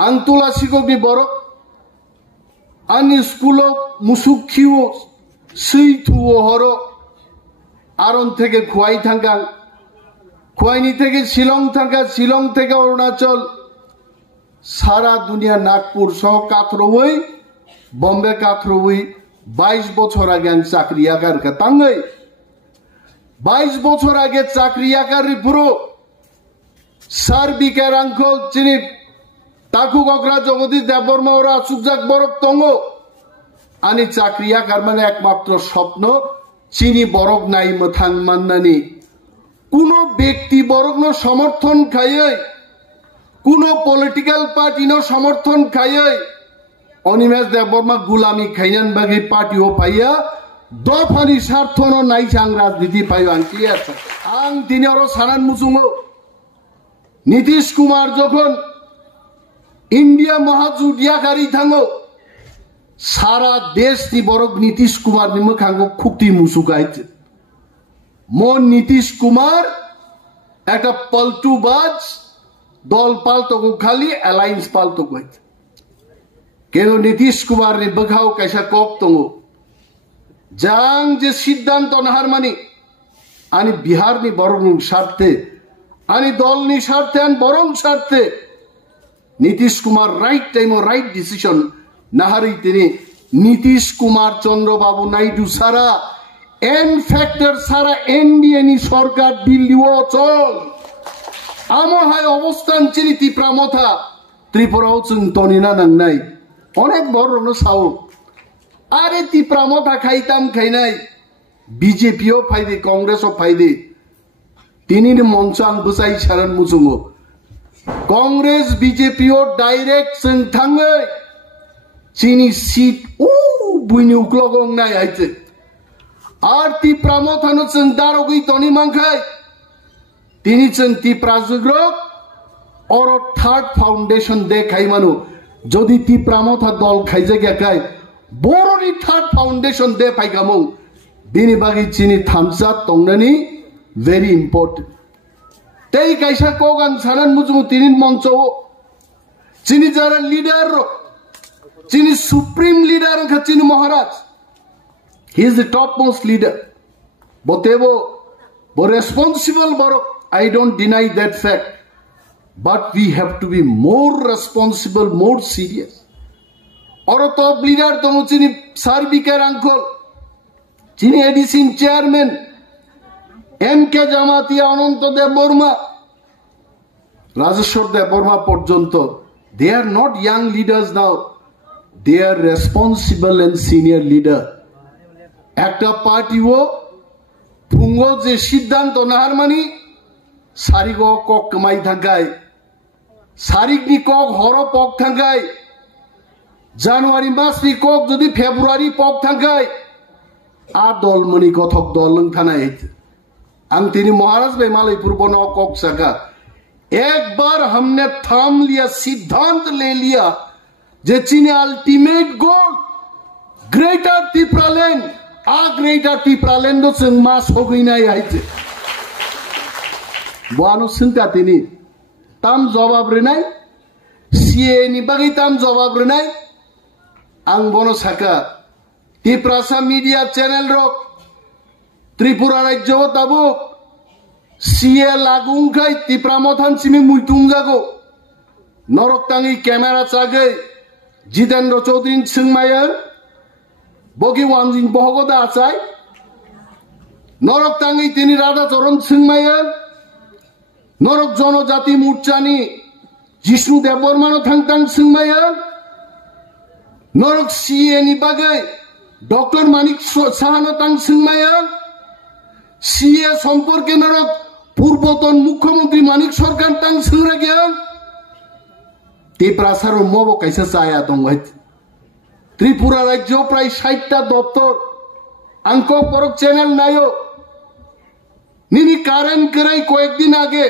Antula Sigobi Borok, Ani Skulo Musukio, Situ Horo, Aron Teke Kwai Tangang, Kwaini Teke Shillong Tanga, Shillong Teke Arunachal, Sara Dunia Nagpur Sho Katrowai, Bombay Katrowai, 22 বছর আগে চাকরিয়াকার কাতাঙ্গাই 22 বছর আগে চাকরিয়াকার পুরো সার্বিকের uncle চিনি তাকু গগরা জগদীশ দেববর্মা ওরা সুজাক বরক তঙ্গ আনি চাকরিয়াকার মানে একমাত্র স্বপ্ন চিনি বরক নাই মথাং মান্নানি কোন ব্যক্তি বরক ন সমর্থন খাইয়ে কোন পলিটিক্যাল পার্টি ন সমর্থন খাইয়ে অনিমেষ দেববর্মা গুলামি খাইনান বাগি পার্টিও পাইয়া দফানি স্বার্থ নাই চাং রাজনীতি পাই আং ক্লিয়ার আং তিনি আরো সানান মুসুঙ্গো নীতিশ কুমার যখন ইন্ডিয়া মহাজুটিয়াকারী থাঙ্গো সারা দেশ নি বরক নীতিশ কুমার নিমো খাঙ্গো খুক্তি মুসুকাইছে মন নীতিশ কুমার একটা পল্টুবাজ দল পালতো খালি অ্যালায়েন্স পালতো কইছে কেন নীতিশ কুমার নি বখাও কাইসা কক তঙ্গো জাং যে সিদ্ধান্ত নাহার মানি আনি বিহার নি বরং স্বার্থে আনি দল নি স্বার্থে আন বরং স্বার্থে নীতিশ কুমার রাইট টাইম ও রাইট ডিসিশন নাহারি তিনি নীতিশ কুমার চন্দ্রবাবু নাইডু সারা এন ফ্যাক্টর সারা এনডিএ নি সরকার দিল্লি ও চল আমহায় অবস্থান চিনি ত্রিপুরামথা ত্রিপুরাও চিন্তনিনা নাংনাই অনেক বড় সাউ আরে ত্রিপুরামথা খাইতাম খাইনাই বিজেপিও ফাইদে কংগ্রেসও ফাইদে তিনি মঞ্চ আং বসাই সারান মুসুঙ্গো কংগ্রেস বিজেপিও ডাইরেক্ট जों थाङो চিনি সিট বুইনি উকলগং নাই আইছে আর ত্রিপুরামথানো जों দারগই তনি মাংখাই তিনি जों ত্রিপুরাজগ্রক और থার্ড ফাউন্ডেশন দেখাই মানো যদি ত্রিপুরামথা দল খাইজে গেকাই বড়নি থার্ড ফাউন্ডেশন দে পাইগামু বিনি বাগি চিনি থামসা তংনানি very important তেই কাইসা কোগান সারান মুজমু তিনিন মঞ্চ চিনি যারা লিডার চিনি সুপ্রিম লিডার চিনি মহারাজ he is the top most leader বতেবো বো রেসপন্সিবল বড় I don't deny that fact but we have to be more responsible more serious और top leader तो चिनी सार्बिकेर आंकल चिनी एडिसिन चेयरमैन एमके জামাতিয়া অনন্ত দেববর্মা রাজেশ্বর দেববর্মা পর্যন্ত they are not young leaders now they are responsible and senior leader একটা পার্টিও ফুঙ্গো যে সিদ্ধান্ত নাহার মানি সারিগো cock কমাই থাকায় সারিগনি কক হর পক থাকায় জানুয়ারি মাসনি কক যদি ফেব্রুয়ারি পক থাকায় আর দলমনি কথক দল থানায় आं तेरी महाराज भाई मालयपुर बनो कोक सका एक बार हमने थाम लिया सिद्धांत ले लिया जे चीनी अल्टीमेट गोल ग्रेटर त्रिपुरालैंड आ ग्रेटर त्रिपुरालैंड तो जों मास हो गई ना आइते बानो सिंता तिनी ताम जवाब रेनाय सीए नि बागै ताम जवाब रेनाय आं बनो सका त्रिपुरासा मीडिया चैनल रक त्रिपुरा राज्य ताबो सीए लागुंखाय त्रिपुरामथान सिमी मुइतुंगागो नरकतांगी कैमेरा चागे जितेंद्र चौधरी सिंहमायर बगी वांजिन बहगदा आचाय नरकतांगी तिनी राधाचरण सिंहमायर नरक जनजाति मोर्चानी जिष्णु देबबर्मानो थांगतां सिंहमायर नरक सीए नि बागै डॉक्टर मानिक साहानो तां सिंहमायर सीए सम्पर्के नरक पूर्वतन मुख्यमंत्री मानिक सरकार तां सिंहरा गया त्रिपुरासार मबो कैसे चाया दं त्रिपुरा राज्य प्राय 60टा दफ्तर आंको परक चैनल नायो निनी कारेंट करे कয়েক दिन आगे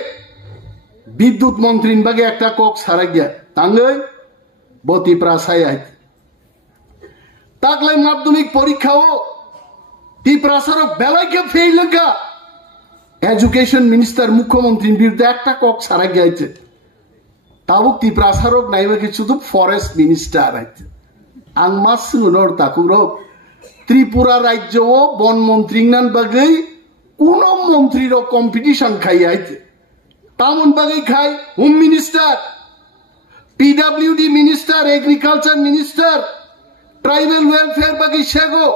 विद्युत मंत्री बागे एक কক सारा गया तांगै बती प्रासाय ताकलाय माध्यमिक परीक्षाओ त्रिपुरासार बेलायके फेल लगा एजुकेशन मिनिस्टर मुख्यमंत्री बिरुद्धे एक কক सारा गया tabuk ti prasarok naiba ki chudu forest minister aite ang mas nor takuro Tripura রাজ্য বন মন্ত্রী নান বাগৈ কোন মন্ত্রীর কম্পিটিশন খাই আইতে তামন বাগৈ খাই home minister PWD minister agriculture minister tribal welfare বাগৈ সেগো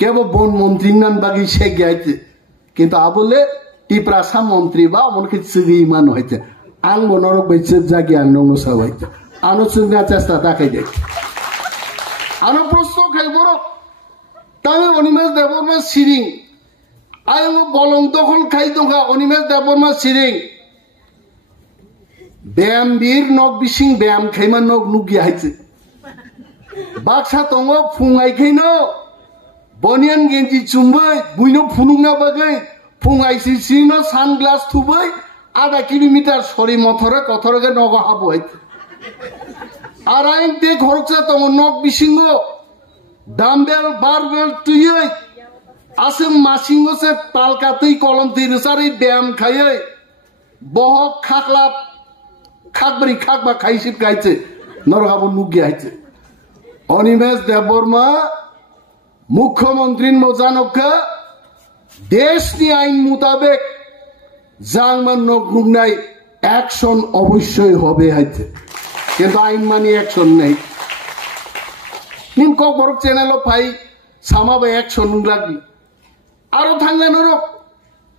কেবল বন মন্ত্রী নান বাগৈ সেগে আইতে কিন্তু আবলে টিপ্রাসা মন্ত্রী বা মনকে চিগি ইমান হইতে আং মনরক বাইছে জাগি আং নং সাবাইতে আনো সুগনা চেষ্টা তাকাই দে আনো প্রশ্ন খাই বড় তাই অনিমেষ দেববর্মা সিরিং আয়ং বলং দখল খাই দোকা অনিমেষ দেববর্মা সিরিং ব্যায়াম বীর নক বিসিং ব্যায়াম খাইমা নক নুগি হাইছে বাক্সা দङ ফুঙাই খাইনো বনিয়ান গেঞ্জি চুমबै বুইনো ফুনুংনা বাগै ফুঙাইছি সিনো সানগ্লাস থুबै আধা কিলোমিটার সরি মথরে কথরগে নগ হাবো হাইতে আর আইন তে খরচা দङ নক বিসিংগ ডাম্বেল বারবেল তুই আছে মাসিংগসে তালকাতেই কলম তিরসারি ব্যায়াম খাইয়ে বহক খাকলাপ খাকবারি খাকবা খাইছিপ গাইছে নরহাবো নুগি আইছে অনিমেষ দেববর্মা মুখ্যমন্ত্রী মজানকা দেশনি আইন মোতাবেক জাংমান নগনুগনাই অ্যাকশন অবশ্যই হবে হাইতে কিন্তু আইন মানি অ্যাকশন নেই নিম কক বড় চ্যানেল ফাই সামাবে অ্যাকশন লাগি আরো থাকলে নরক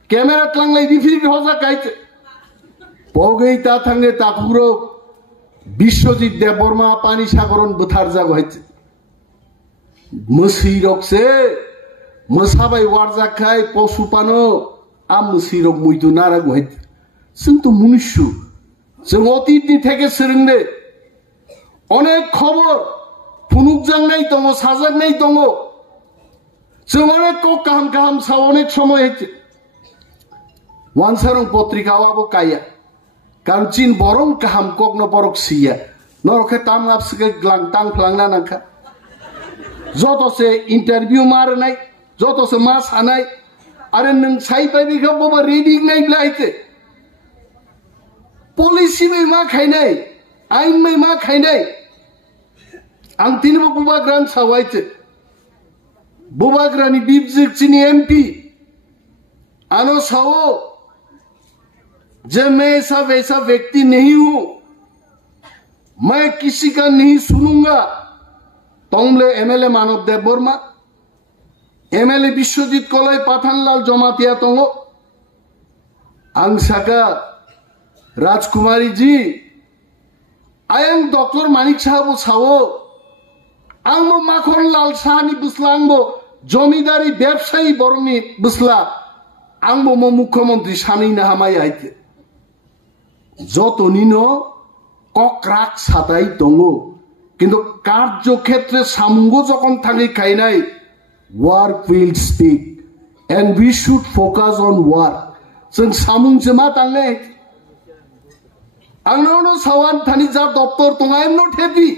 ক্যামেরা থাকলে রিফিরি হজা গাইতে পগেই তা থাঙ্গে তাকুরো বিশ্বজিৎ দেববর্মা পানি সাগরণ বুথার জাগ হয়েছে মসিরকসে মসাবাই ওয়ারজা খাই পশু পানো আম মসিরক মুইতু নারাগ হইতে जों তো মনুষ্য जों অতীতনি থেকে सोलोंनो অনেক খবর ফুনুক জাংনাই দङ সাজাগনাই দङ जों অনেক কাহাম কাহাম সাও অনেক সময় হইতে ওয়ানসারং পত্রিকাওয়াবো কাইয়া কারণ চিন বরং কাহাম কগ্ন বরক সিয়া নরকে তাম আপসকে গ্লাং তাং ফ্লাংনা নাখা যতসে ইন্টারভিউ মার নাই যতসে মাস আনাই আরে নং সাই পাইবিখা ববা রিডিং নাই ব্লাইতে পলিসি মে মা খাইনাই আইন মে মা খাইনাই आं तिनबो बुबाग्रान सावाइते बुबाग्रानी बिबजिक चिनी एमपी आनो सावो जब मैं ऐसा वैसा व्यक्ति नहीं हूं मैं किसी का नहीं सुनूंगा तोमले एमएलए मानव देबबर्मा एमएलए विश्वजीत कलय पाठानलाल जमातिया तंगो आं साका राजकुमारी जी आयं डॉक्टर मानिक साहब सावो आंबो माखन लाल साहानि बुसला आंबो जमीदारी व्यवसायी बरंनि बुसला आंबो मो मुख्यमंत्री सानैनो हामाय आइते जतनिनो कक्राक साताय दङ किन्तु कार्यक्षेत्रे सामुंगो जखन थाङै खायनाय work will speak and we should focus on work जों सामुंजो मा थाङै आंनावनो सावान थानि जा दप्तर दङ I am not happy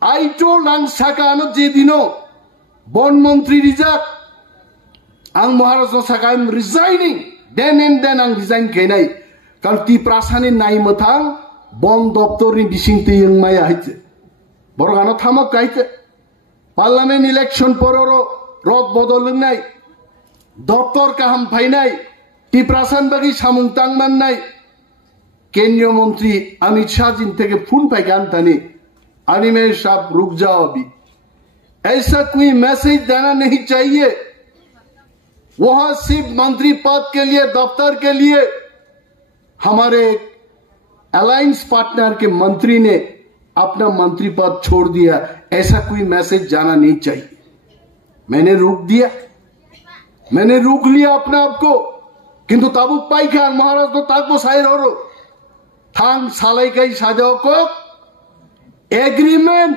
I told ang Sakano Jedino, Bon Montri Rizak, ang Maharaja Saka, I'm resigning. Then and then ang resign kenai. Kalti prasani nai matang, Bon Doctor in Bishinti yung maya hite. Borgano Tamak kaite. Parliament election pororo, Rod Bodolung nai. Doctor kaham painai. Ti prasan bagi samung tangman nai. Kenya Montri Amit Shah jin teke phone paigan tani. Animesh आप रुक जाओ अभी ऐसा कोई message देना नहीं चाहिए वहां सिर्फ मंत्री पद के लिए दफ्तर के लिए हमारे अलायंस पार्टनर के मंत्री ने अपना मंत्री पद छोड़ दिया ऐसा कोई मैसेज जाना नहीं चाहिए मैंने रोक दिया मैंने रोक लिया अपने आप को किंतु ताबुक पाइखार महाराज तो ताकबो साइर हो थांग सालाई कई साजाओ को एग्रीमेंट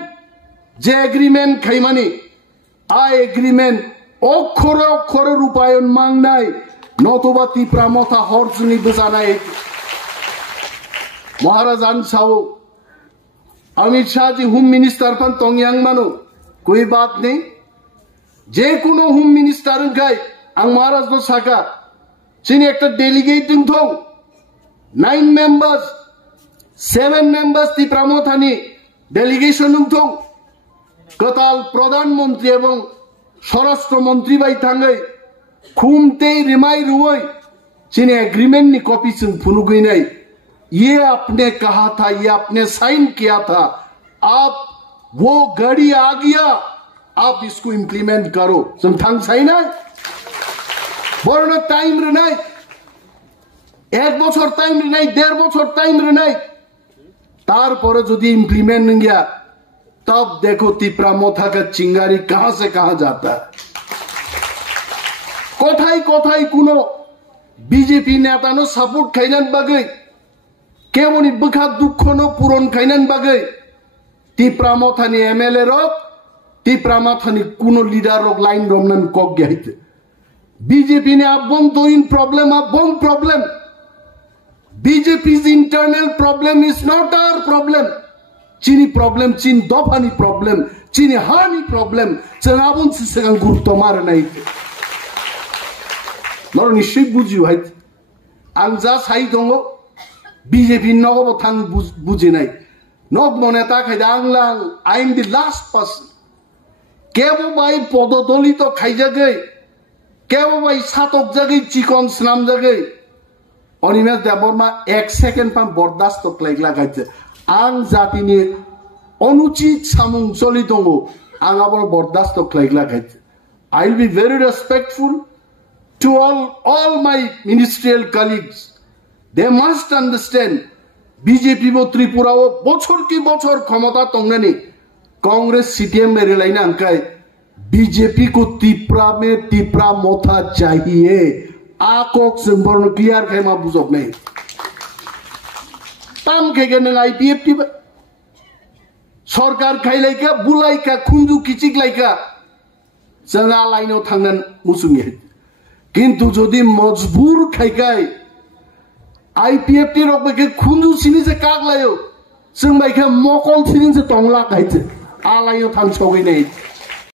जे एग्रीमेंट खाइमानी आ एग्रीमेंट अक्षरे अक्षरे रूपायन मांगनाय नतुबा तिप्रा मथा हरजुनि बुजानाय महाराज आनसाओ Amit Shah ji home minister fun तोंगयांग मानो कोई बात नहीं जे कोनो होम मिनिस्टर गाय आं महाराज दो साका चिनि एकटा डेलीगेट दं 9 members 7 members ti pramothani delegation umthong katal pradhan mantri ebong স্বরাষ্ট্র মন্ত্রী বাই থাঙ্গাই খুমতে रिमाई रुवई चीने एग्रीमेंट नि कॉपी से फुनुगई नहीं ये आपने कहा था ये आपने साइन किया था आप वो घड़ी आ गया आप इसको इम्प्लीमेंट करो संथांग साइन है বড় টাইম রে নাই 1 বছর টাইম রে নাই 1.5 বছর টাইম রে নাই তারপরে যদি ইমপ্লিমেন্ট नहीं गया तब देखो तिपरा मोथा का चिंगारी कहां से कहां जाता है कोथाई कोथाई कुनो बीजेपी नेतानो सपोर्ट खाइनान बागै केवनि बखा दुखनो पूरण खाइनान बागै तिपरा मोथानि एमएलए रक तिपरा मोथानि कुनो लीडर रक लाइन रमनान कक गयाइते बीजेपी ने अबम दोइन problem BJP's internal problem is not our problem चीनी प्रॉब्लम चीन दफानी प्रॉब्लम चीनी हानी प्रॉब्लम चंगाबुन सिसगां गुरुत्व मार नहीं नर निश्चय बुझियो हाय आं जा साइ दंगो बीजेपी नगो थां बुझि नाही नग मनेता खायदा आंलां I am the last person केबो बाय पददलित खायजागै केबो बाय सातक जागै चिकन स्नाम जागै अनिमेश देबबर्मा 1 सेकेंड पाम बर्दास्त क्लाइगला गायते आं जातिनि अनुचित सामुं चलि दंगो आं आबर बर्दास्त क्लाइगला गायते I will be very respectful to all my ministerial colleagues. They must understand BJP वो त्रिपुरा वो बछर की बछर क्षमता तंगने कांग्रेस सीटीएम में रिलाइना अंकाय बीजेपी को त्रिपुरा में त्रिपुरा मोथा चाहिए आकोक संपर्न क्लियर के मा बुझब नहीं ताम के नंग आईपीएफटी सरकार खाइलायका बुलायका खुंजु किचिकलायका जोंहा लाइनाव थांनान मुसुङि किन्तु जदि मजबूर खायखाय आईपीएफटी रकबेके खुंजु सिनि से कागलायो जों बायखा मकल सिनि से तंगला खायते आलायो थांसौगै नहीं